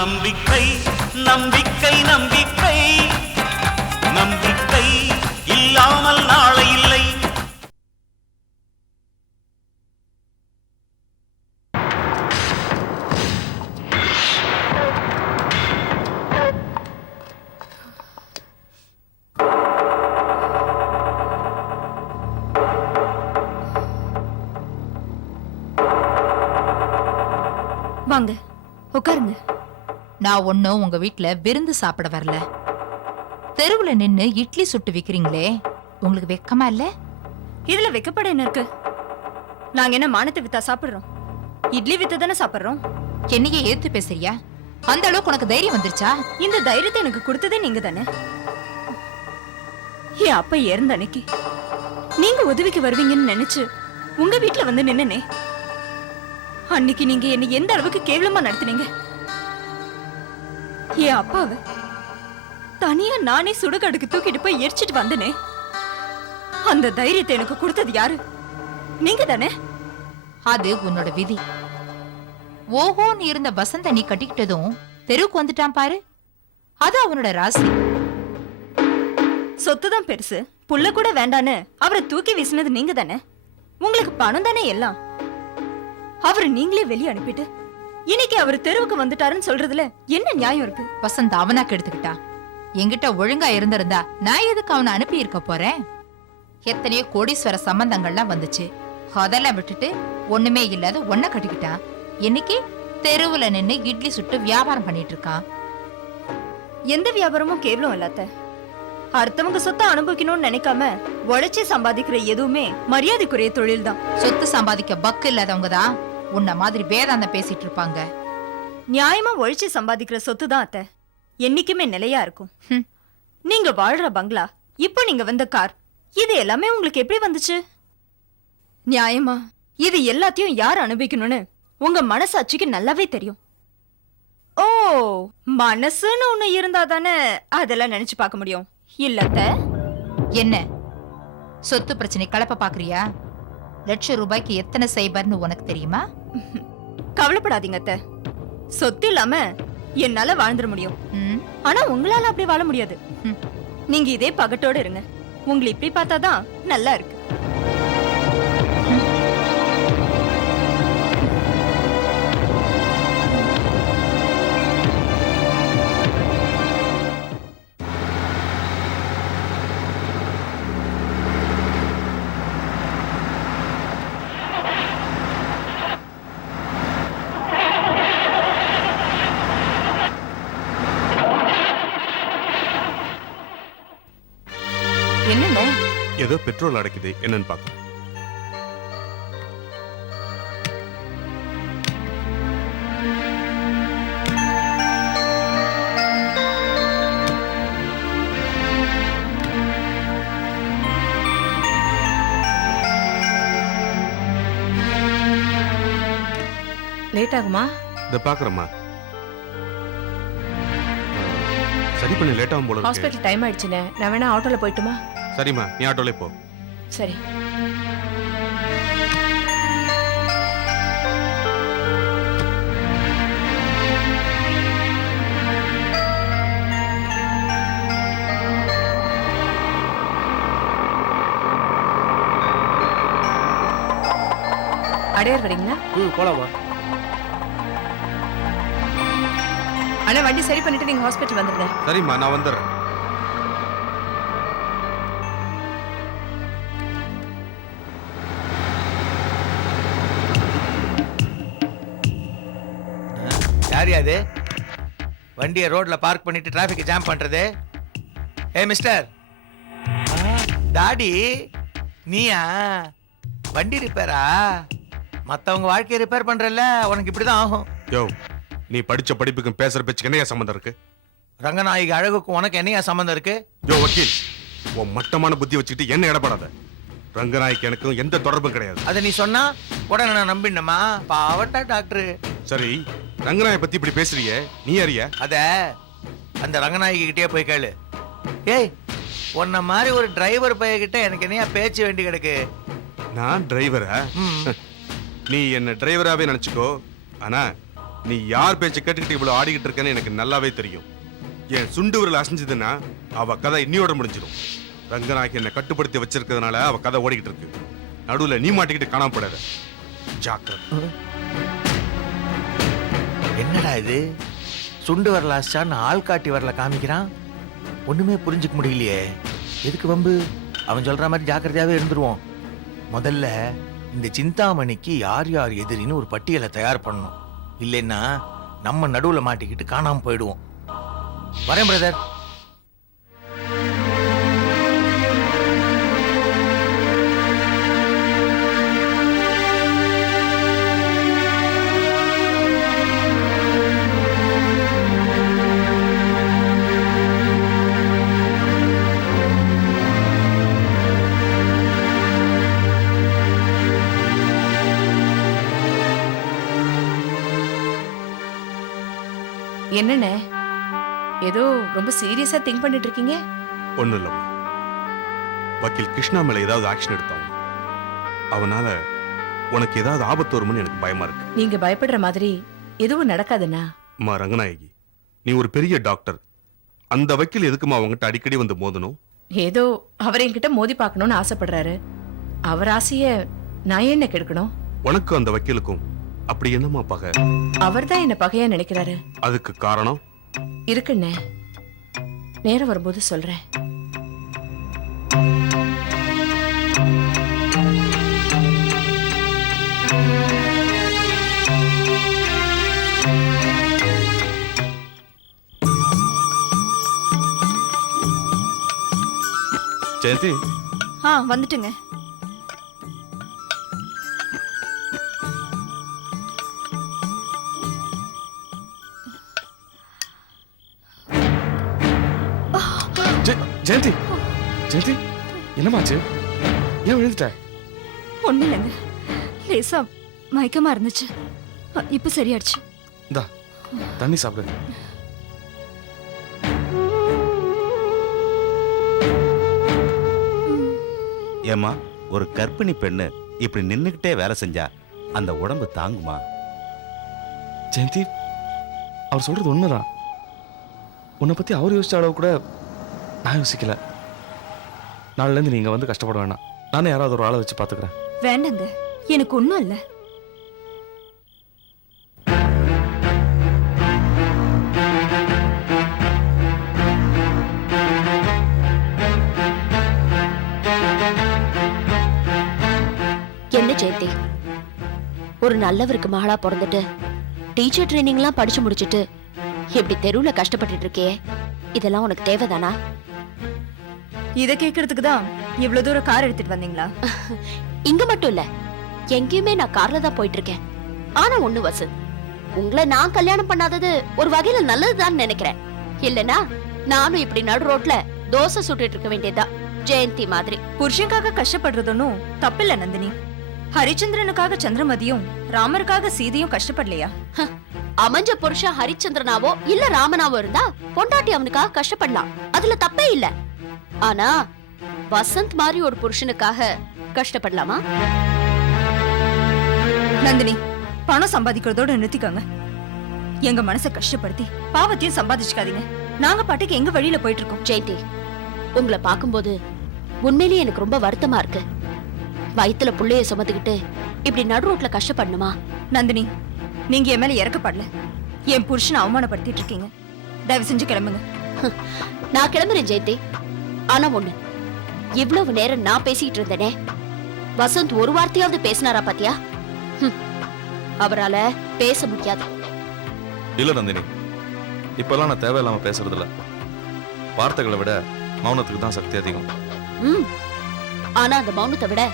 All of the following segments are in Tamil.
நம்பிக்கை நம்பிக்கை நம்பிக்கை நம்பிக்கை இல்லாமல் நாளை இல்லை. வாங்க உட்காருங்க. நான் ஒன்னும் உங்க வீட்ல விருந்து சாப்பிட வரல. தெருவுல நின்னு இட்லி சுட்டு விக்கிறீங்களே, உங்களுக்கு வெக்கமா இல்ல? இதுல வெக்கப்பட என்ன இருக்கு? நாங்க என்ன மானத்தை வித்தா சாப்பிடுறோம்? இட்லி வித்து தானே சாப்பிடுறோம். என்னையே ஏத்து பேசுறியா? அந்த அளவுக்கு உனக்கு தைரியம் வந்துருச்சா? இந்த தைரியத்தை எனக்கு கொடுத்ததே நீங்க தானே. என் அப்பா இறந்த அன்னைக்கு நீங்க உதவிக்கு வருவீங்கன்னு நினைச்சு உங்க வீட்டுல வந்து நின்னனே, அன்னைக்கு நீங்க என்ன எந்த அளவுக்கு கேவலமா நடத்தினீங்க. என் அப்பாவை தனியா நானே சுடுகாடுக்கு தூக்கிட்டு போய் எரிச்சிட்டு வந்தனே, அந்த தைரியத்தை எனக்கு கொடுத்தது யாரு? நீங்க தானே. அது உன்னோட விதி. ஓஹோன்னு இருந்த வசந்த நீ கட்டிக்கிட்டதும் தெருவுக்கு வந்துட்டான் பாரு, அது அவனோட ராசி. சொத்துதான் பெருசு, புள்ள கூட வேண்டான்னு அவரை தூக்கி வீசினது நீங்க தானே. உங்களுக்கு பணம் தானே எல்லாம். அவரு நீங்களே வெளியே அனுப்பிட்டு இன்னைக்கு அவர் தெருவுக்கு வந்துட்டாருன்னு சொல்றதுல என்ன நியாயம் இருக்கு? வசந்த் அவனா கெடுத்துக்கிட்டா. என்கிட்ட ஒழுங்கா இருந்திருந்தா நான் எதுக்கு அவனை அனுப்பி இருக்க போறேன்? எத்தனையோ கோடீஸ்வர சம்பந்தங்கள்லாம் வந்துச்சு, அதெல்லாம் விட்டுட்டு ஒண்ணுமே இல்லாத ஒன்ன கட்டிக்கிட்டான். இன்னைக்கு தெருவுல நின்னு இட்லி சுட்டு வியாபாரம் பண்ணிட்டு இருக்கான். எந்த வியாபாரமும் கேவலம் இல்லாத. அடுத்தவங்க சொத்தை அனுபவிக்கணும்னு நினைக்காம உழைச்சி சம்பாதிக்கிற எதுவுமே மரியாதைக்குரிய தொழில் தான். சொத்து சம்பாதிக்க பக்கு இல்லாதவங்க தான் உன்ன மாதிரி வேதாந்தம் பேசிட்டு இருப்பாங்க. நியாயமா உழைச்சி சம்பாதிக்கிற சொத்து தான் அத்தை என்னைக்குமே நிலையா இருக்கும். நீங்க வாழ்ற பங்களா, இப்போ நீங்க வந்த கார், இது எல்லாமே உங்களுக்கு எப்படி வந்துச்சு? நியாயமா இது எல்லாத்தையும் யார் அனுபவிக்கணும்னு உங்க மனசாட்சிக்கு நல்லாவே தெரியும். ஓ, மனசுன்னு ஒண்ணு இருந்தா தானே அதெல்லாம் நினைச்சு பார்க்க முடியும். இல்லத்த என்ன சொத்து பிரச்சனை கலப்ப பாக்குறியா? ₹1,00,000 எத்தனை சைபர்னு உனக்கு தெரியுமா? கவலைப்படாதீங்க அத்தை, சொத்து இல்லாம என்னால வாழ்ந்துட முடியும். ஆனா உங்களால அப்படி வாழ முடியாது. நீங்க இதே பகட்டோட இருங்க. உங்களை இப்படி பார்த்தாதான் நல்லா இருக்கு. என்னங்க ஏதோ பெட்ரோல் அடைக்குது, என்னன்னு பாக்க. லேட் ஆகுமா? இத பாக்குறமா. சரி பண்ணி லேட் ஆகும் போல. ஹாஸ்பிடல் டைம் ஆயிடுச்சுனே, நான் வேணா ஆட்டோல போய்ட்டுமா? சரிம்மா, நீ ஆட்டோல போ. சரி. அடையார் வரீங்களா? போலாமா? அண்ணா வண்டி சரி பண்ணிட்டு நீங்க ஹாஸ்பிடல் வந்துருங்க. சரிம்மா, நான் வந்துடுறேன். யார் அது வண்டியை ரோட்ல பார்க் பண்ணிட்டு டிராபிக் ஜாம் பண்றது? ஏ மிஸ்டர் டாடி, நீயா? வண்டி ரிப்பேரா? மத்தவங்க வாழ்க்கையை ரிப்பேர் பண்றல, உனக்கு இப்படிதான் ஆகும். யோ, நீ படிச்ச படிப்புக்கும் பேசுற பேச்சுக்கு என்னையா சம்பந்தம் இருக்கு? ரங்கநாயகி அழகுக்கும் உனக்கு என்னையா சம்பந்தம் இருக்கு? யோ வக்கீல், உன் மட்டமான புத்தி வச்சுக்கிட்டு என்ன இடப்படாத. ரங்கநாயகி எனக்கும் எந்த தொடர்பும் கிடையாது. அதை நீ சொன்னா உடனே நான் நம்பினமா? பாவட்டா டாக்டர். சரி, ரங்கநாயகி பத்தி இப்படி பேசுறியே, நீ அறிய? அத அந்த ரங்கநாயகி கிட்டே போய் கேளு. ஏய், உன்ன மாதிரி ஒரு டிரைவர் பையகிட்ட எனக்கு என்னையா பேச்சு வேண்டி கிடக்கு? நான் டிரைவரா? நீ என்ன டிரைவராவே நினைச்சுக்கோ. ஆனா நீ யார் பேச்ச கேட்டுக்கிட்டு இவ்வளவு ஆடிக்கிட்டு இருக்கேன்னு எனக்கு நல்லாவே தெரியும். என் சுண்டு விரல் அசைஞ்சதுன்னா அவ கதை இன்னியோட முடிஞ்சிடும். ரங்கநாயகி என்னை கட்டுப்படுத்தி வச்சிருக்கிறதுனால அவ கதை ஓடிக்கிட்டு இருக்கு. நடுவுல நீ மாட்டிக்கிட்டு காணாம போடாத. ஜாக்கிரதை. என்னடா இது, சுண்டு வரல ஆச்சான்னு ஆள் காட்டி வரல காமிக்கிறான். ஒண்ணுமே புரிஞ்சுக்க முடியலையே. எதுக்கு வம்பு? அவன் சொல்ற மாதிரி ஜாக்கிரதையாவே இருந்துருவோம். முதல்ல இந்த சிந்தாமணிக்கு யார் யார் எதிரின்னு ஒரு பட்டியலை தயார் பண்ணணும். இல்லைன்னா நம்ம நடுவுல மாட்டிக்கிட்டு காணாம போயிடுவோம். வரேன் பிரதர். என்னண்ணே ஏதோ ரொம்ப சீரியஸா திங்க் பண்ணிட்டு இருக்கீங்க? ஒண்ணும் இல்லம்மா. வக்கீல் கிருஷ்ணா மேல ஏதாவது ஆக்ஷன் எடுத்தான் அவனால உனக்கு ஏதாவது ஆபத்து வரும்னு எனக்கு பயமா இருக்கு. நீங்க பயப்படுற மாதிரி எதுவும் நடக்காதுண்ணா. அம்மா ரங்கநாயகி, நீ ஒரு பெரிய டாக்டர். அந்த வக்கீல் எதுக்குமா அவங்ககிட்ட அடிக்கடி வந்து மோதணும்? ஏதோ அவர் என்கிட்ட மோதி பார்க்கணும்னு ஆசைப்படுறாரு. அவர் ஆசைய நான் என்ன கெடுக்கணும்? உனக்கு அந்த வக்கீலுக்கும் அப்படி என்னமா பகை? அவர்தான் என்ன பகையா நினைக்கிறாரு. அதுக்கு காரணம் இருக்குண்ணே, நேரம் வரும்போது சொல்றேன். ஜெயந்தி, வந்துட்டுங்க. ஜெயந்தி, ஜெயந்தி, என்னமாச்சு? ஏன் விழுந்துட்ட? ஒண்ணு இல்லைங்க, லேசா மயக்கமா இருந்துச்சு. இப்ப சரியாடுச்சு. இந்தா தண்ணி சாப்பிடு. ஏம்மா, ஒரு கர்ப்பிணி பெண்ணு இப்படி நின்னுக்கிட்டே வேலை செஞ்சா அந்த உடம்பு தாங்குமா? ஜெயந்தி, அவர் சொல்றது உண்மைதான். உன்னை பத்தி அவர் யோசிச்ச அளவு கூட நான் யோசிக்கல. நாளில இருந்து நீங்க வந்து கஷ்டப்பட வேணாம். நானே யாராவது ஒரு ஆளை வச்சு பாத்துக்கிறேன். வேண்டாங்க, எனக்கு ஒண்ணும் இல்ல. என்ன ஜெயந்தி, ஒரு நல்லவருக்கு மகளா பிறந்துட்டு டீச்சர் ட்ரைனிங்லாம் படிச்சு முடிச்சிட்டு இப்படி தெருவுல கஷ்டப்பட்டுட்டு இருக்கே, இதெல்லாம் உனக்கு தேவைதானா? இத கேக்குறதுக்கு தான் இவ்வளவு தூரம் கார் எடுத்துட்டு வந்தீங்களா? இங்க மட்டும் இல்ல, எங்கேயுமே நான் கார்ல தான் போயிட்டு இருக்கேன். ஆனா ஒண்ணு வசந்த், உங்களை நான் கல்யாணம் பண்ணாதது ஒரு வகையில நல்லதுதான் நினைக்கிறேன். இல்லனா நானும் இப்படி நடு ரோட்ல தோசை சுட்டுட்டு இருக்க வேண்டியதுதான் ஜெயந்தி மாதிரி. புருஷனுக்காக கஷ்டப்படுறதும் தப்பில்ல நந்தினி. ஹரிச்சந்திரனுக்காக சந்திரமதியும் ராமருக்காக சீதையும் கஷ்டப்படலையா? அமைஞ்ச புருஷன் ஹரிச்சந்திரனாவோ இல்ல ராமனாவோ இருந்தா பொண்டாட்டி அவனுக்காக கஷ்டப்படலாம், அதுல தப்பே இல்ல. ஆனா வசந்த் மாதிரி ஒரு புருஷனுக்காக கஷ்டப்படலாமா? நந்தினி, பணம் சம்பாதிக்கிறதோட நிறுத்திக்கோங்க. எங்க மனசை கஷ்டப்படுத்தி பாவத்தையும் சம்பாதிச்சுக்காதீங்க. நாங்க பாட்டுக்கு எங்க வழியில போயிட்டு இருக்கோம். ஜெயந்தி, உங்களை பார்க்கும்போது உண்மையிலேயே எனக்கு ரொம்ப வருத்தமா இருக்கு. வயித்துல புள்ளைய சுமந்துக்கிட்டு இப்படி நடு ரோட்ல கஷ்டப்படணுமா? நந்தினி, நீங்க என் மேல இறக்கப்படல, என் புருஷனை அவமானப்படுத்திட்டு இருக்கீங்க. தயவு செஞ்சு கிளம்புங்க. நான் கிளம்புறேன் ஜெயந்தி. ஆனா ஒண்ணு, இவ்வளவு நேரம் நான் பேசிட்டு இருந்தேனே, வசந்த் ஒரு வார்த்தையாவது பேசினாரா பாத்தியா? அவரால பேச முடியாது. இல்ல நந்தினி, இப்பெல்லாம் நான் தேவையில்லாம பேசுறது இல்ல. வார்த்தைகளை விட மௌனத்துக்கு தான் சக்தி அதிகம். ஆனா அந்த மௌனத்தை விட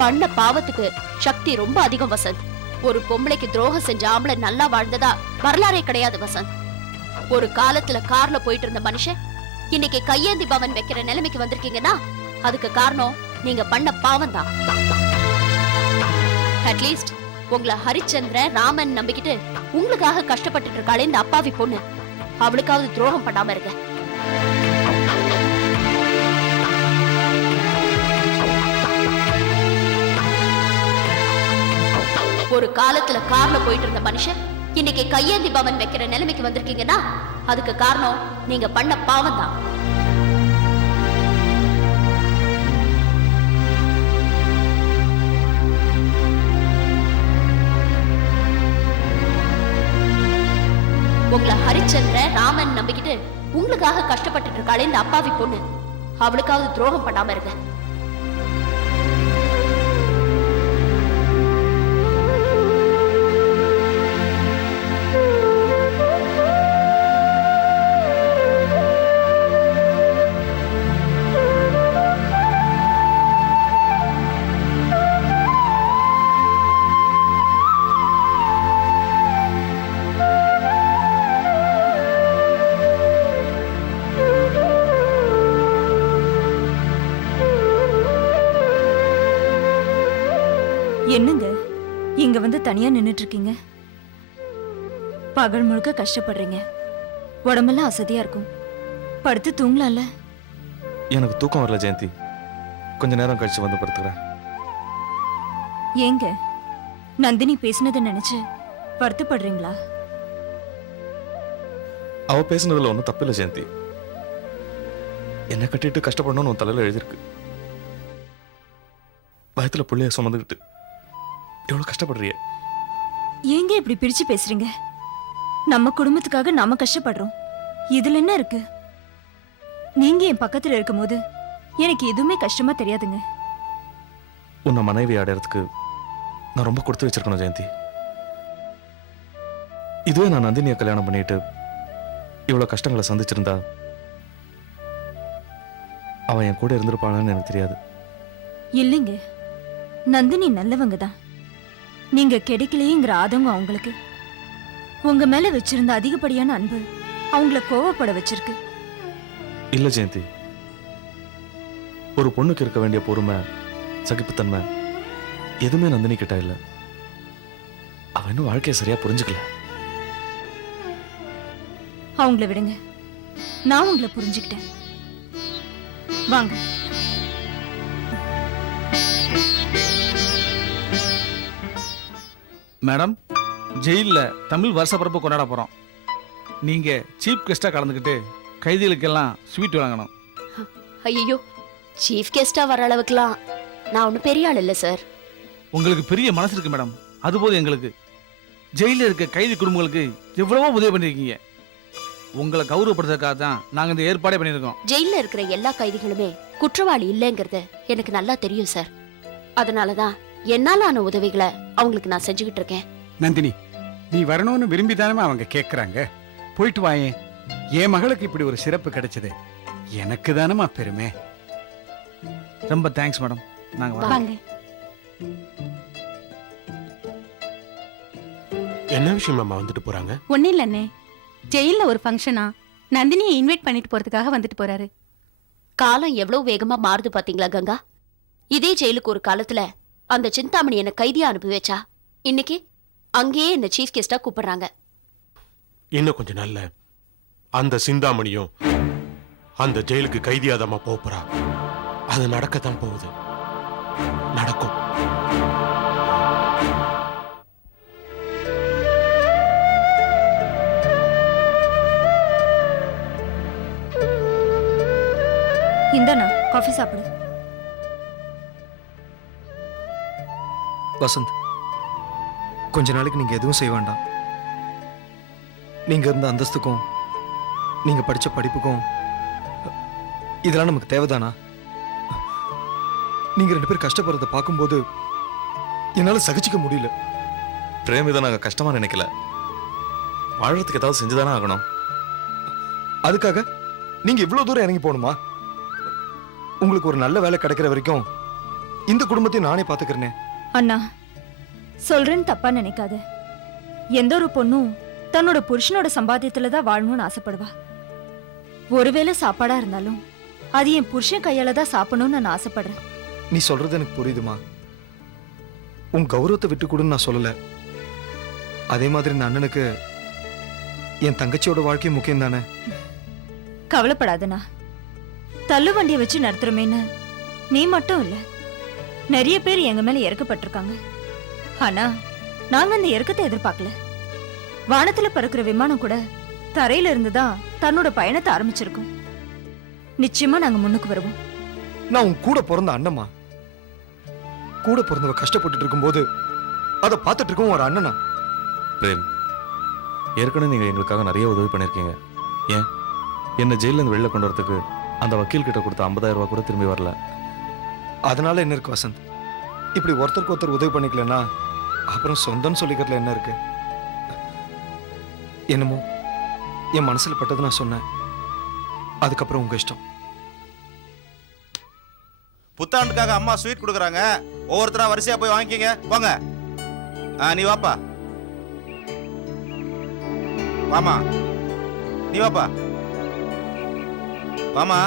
பண்ண பாவத்துக்கு சக்தி ரொம்ப அதிகம் வசந்த். ஒரு பொம்பளைக்கு துரோகம் செஞ்ச ஆம்பளை நல்லா வாழ்ந்ததா வரலாறே கிடையாது வசந்த். ஒரு காலத்துல கார்ல போயிட்டு இருந்த மனுஷன் இன்னைக்கு கையேந்தி பவன் வைக்கிற நிலைமைக்கு வந்திருக்கீங்கன்னா அதுக்கு காரணம் நீங்க பண்ண பாவம் தான். அட்லீஸ்ட் உங்களை ஹரிச்சந்திரன் ராமன் நம்பிக்கிட்டு உங்களுக்காக கஷ்டப்பட்டுட்டு இருக்காளே இந்த அப்பாவி பொண்ணு, அவளுக்காவது துரோகம் பண்ணாம இருக்க. ஒரு காலத்துல கார்ல போயிட்டு இருந்த மனுஷன் இன்னைக்கு கையேந்தி பவன் வைக்கிற நிலைமைக்கு வந்திருக்கீங்கன்னா அதுக்கு காரணம் நீங்க பண்ண பாவம் தான். உங்களை ஹரிச்சந்திர ராமன் நம்பிக்கிட்டு உங்களுக்காக கஷ்டப்பட்டு இருக்காளே இந்த அப்பாவி பொண்ணு, அவளுக்காவது துரோகம் பண்ணாம இருங்க. என்னங்க இங்க வந்து தனியா நின்னுட்டு இருக்கீங்க? பகல் முழுக்க கஷ்டப்படுறீங்க, உடம்பெல்லாம் அசதியா இருக்கும், படுத்து தூங்கலாம்ல. எனக்கு தூக்கம் வரல ஜெயந்தி, கொஞ்ச நேரம் கழிச்சு வந்து படுத்துக்கிறேன். ஏங்க நந்தினி பேசினதை நினைச்சு வருத்தப்படுறீங்களா? அவ பேசுனதுல ஒன்றும் தப்பில்லை ஜெயந்தி. என்னை கட்டிட்டு கஷ்டப்படணும்னு உன் தலையில எழுதிருக்கு. வயத்துல பிள்ளைய சுமந்துக்கிட்டு எவ்வளவு கஷ்டப்படுறிய. ஏங்க இப்படி பிரிச்சு பேசுறீங்க? நம்ம குடும்பத்துக்காக நாம கஷ்டப்படுறோம், இதுல என்ன இருக்கு? நீங்க என் பக்கத்துல இருக்கும்போது எனக்கு எதுவுமே கஷ்டமா தெரியாதுங்க. உன்னை மனைவி ஆடைறதுக்கு நான் ரொம்ப கொடுத்து வச்சிருக்கணும் ஜெயந்தி. இதுவே நான் நந்தினியை கல்யாணம் பண்ணிட்டு இவ்வளவு கஷ்டங்களை சந்திச்சிருந்தா அவன் என் கூட இருந்திருப்பானான்னு எனக்கு தெரியாது. இல்லைங்க, நந்தினி நல்லவங்க தான். நீங்க கிடைக்கலையேங்கிற ஆதங்கம் அவங்களுக்கு உங்க மேல வச்சிருந்த அதிகப்படியான அன்பு அவங்கள கோவப்பட வச்சிருக்கு. இல்ல ஜெயந்தி, ஒரு பொண்ணுக்கு இருக்க வேண்டிய பொறுமை, சகிப்புத்தன்மை எதுவுமே நந்தினி கிட்ட இல்ல. அவன் இன்னும் வாழ்க்கையை சரியா புரிஞ்சுக்கல. அவங்கள விடுங்க, நான் உங்களை புரிஞ்சுக்கிட்டேன். வாங்க. மேடம், ஜெயிலில் தமிழ் வருஷ பிறப்பு கொண்டாட போகிறோம். நீங்கள் சீஃப் கெஸ்ட்டாக கலந்துக்கிட்டு கைதிகளுக்கெல்லாம் ஸ்வீட் வழங்கணும். ஐயோ, சீஃப் கெஸ்டா வர அளவுக்குலாம் நான் ஒன்றும் பெரிய ஆள் இல்லை சார். உங்களுக்கு பெரிய மனசு இருக்கு மேடம், அதுபோது எங்களுக்கு. ஜெயிலில் இருக்க கைதி குடும்பங்களுக்கு எவ்வளவோ உதவி பண்ணியிருக்கீங்க. உங்களை கௌரவப்படுத்துறதுக்காக தான் நாங்கள் இந்த ஏற்பாடே பண்ணியிருக்கோம். ஜெயிலில் இருக்கிற எல்லா கைதிகளுமே குற்றவாளி இல்லைங்கிறது எனக்கு நல்லா தெரியும் சார். அதனால தான் என்னாலான உதவிகளை அவங்களுக்கு நான் செஞ்சுக்கிட்டு இருக்கேன். நந்தினி, நீ வரணும்னு விரும்பி தானே அவங்க கேட்குறாங்க. போயிட்டு வாயேன். என் மகளுக்கு இப்படி ஒரு சிறப்பு கிடைச்சது எனக்கு தானமா பெருமை. ரொம்ப தேங்க்ஸ் மேடம். நாங்கள் வாங்க. என்ன விஷயம் அம்மா வந்துட்டு போறாங்க? ஒன்னும் இல்லண்ணே, ஜெயில்ல ஒரு ஃபங்க்ஷனா நந்தினியை இன்வைட் பண்ணிட்டு போறதுக்காக வந்துட்டு போறாரு. காலம் எவ்வளவு வேகமா மாறுது பாத்தீங்களா கங்கா? இதே ஜெயிலுக்கு ஒரு காலத்துல அந்த சிந்தாமணி என்ன கைதியா அனுப்பி வச்சா, இன்னைக்கு அங்கேயே என்ன சீஃப் கெஸ்டா கூப்பிடுறாங்க. இன்னும் கொஞ்ச நாள்ல அந்த சிந்தாமணியும் அந்த ஜெயிலுக்கு கைதியாதமா போறா. அது நடக்கத்தான் போகுது, நடக்கும். இந்தாண்ணா காஃபி சாப்பிடு. வசந்த், கொஞ்ச நாளைக்கு நீங்க எதுவும் செய்ய வேண்டாம். நீங்க இருந்த அந்தஸ்துக்கும் நீங்க படிச்ச படிப்புக்கும் இதெல்லாம் நமக்கு தேவைதானா? நீங்க 2 பேர் கஷ்டப்படுறத பார்க்கும்போது என்னால சகிச்சுக்க முடியல. பிரேம் இதை நாங்கள் கஷ்டமா நினைக்கல, வாழறதுக்கு ஏதாவது செஞ்சுதானே ஆகணும். அதுக்காக நீங்க இவ்வளவு தூரம் இறங்கி போகணுமா? உங்களுக்கு ஒரு நல்ல வேலை கிடைக்கிற வரைக்கும் இந்த குடும்பத்தையும் நானே பாத்துக்கிறேனே. அண்ணா, சொல்றேன்னு தப்பா நினைக்காத. எந்த ஒரு பொண்ணும் தன்னோட புருஷனோட சம்பாத்தியத்துல தான் வாழணும்னு ஆசைப்படுவா. ஒருவேளை சாப்பாடா இருந்தாலும் அது என் புருஷன் கையால தான் சாப்பிடணும்னு நான் ஆசைப்படுறேன். நீ சொல்றது எனக்கு புரியுதுமா. உன் கௌரவத்தை விட்டு கொடுன்னு நான் சொல்லல. அதே மாதிரி இந்த அண்ணனுக்கு என் தங்கச்சியோட வாழ்க்கை முக்கியம் தானே. கவலைப்படாதண்ணா, தள்ளு வண்டியை வச்சு நடத்துறமேன்னு நீ மட்டும் இல்ல, நிறைய பேர் எங்க மேல இறக்கப்பட்டிருக்காங்க. ஆனா நாங்க அந்த இறக்கத்தை எதிர்பார்க்கல. வானத்துல பறக்கிற விமானம் கூட தரையில இருந்து தான் தன்னோட பயணத்தை ஆரம்பிச்சிருக்கும். நிச்சயமா நாங்க முன்னுக்கு வருவோம். நான் உன் கூட பிறந்த அண்ணம்மா. கூட பிறந்தவ கஷ்டப்பட்டுட்டு இருக்கும்போது அதை பார்த்துட்டு இருக்கவும் ஒரு அண்ணனா. பிரேம், ஏற்கனவே நீங்க எங்களுக்காக நிறைய உதவி பண்ணிருக்கீங்க. ஏன் என்ன ஜெயில இருந்து வெளில கொண்டு வரதுக்கு அந்த வக்கீல் கிட்ட கொடுத்த 50,000 ரூபாய் கூட திரும்பி வரல. அதனால என்ன இருக்கு வசந்த்? இப்படி ஒருத்தருக்கு ஒருத்தர் உதவி பண்ணிக்கலன்னா அப்புறம் சொந்தம்னு சொல்லிக்கிறதுல என்ன இருக்கு? என்னமோ என் மனசுல பட்டது நான் சொன்னேன். அதுக்கப்புறம் உங்க இஷ்டம். புத்தாண்டுக்காக அம்மா ஸ்வீட் கொடுக்குறாங்க. ஒவ்வொருத்தரா வரிசையா போய் வாங்கிக்கங்க. போங்க. நீ வாப்பா. வாமா. நீ வாப்பா. வாமா.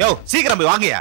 யோ, சீக்கிரம் போய் வாங்கயா.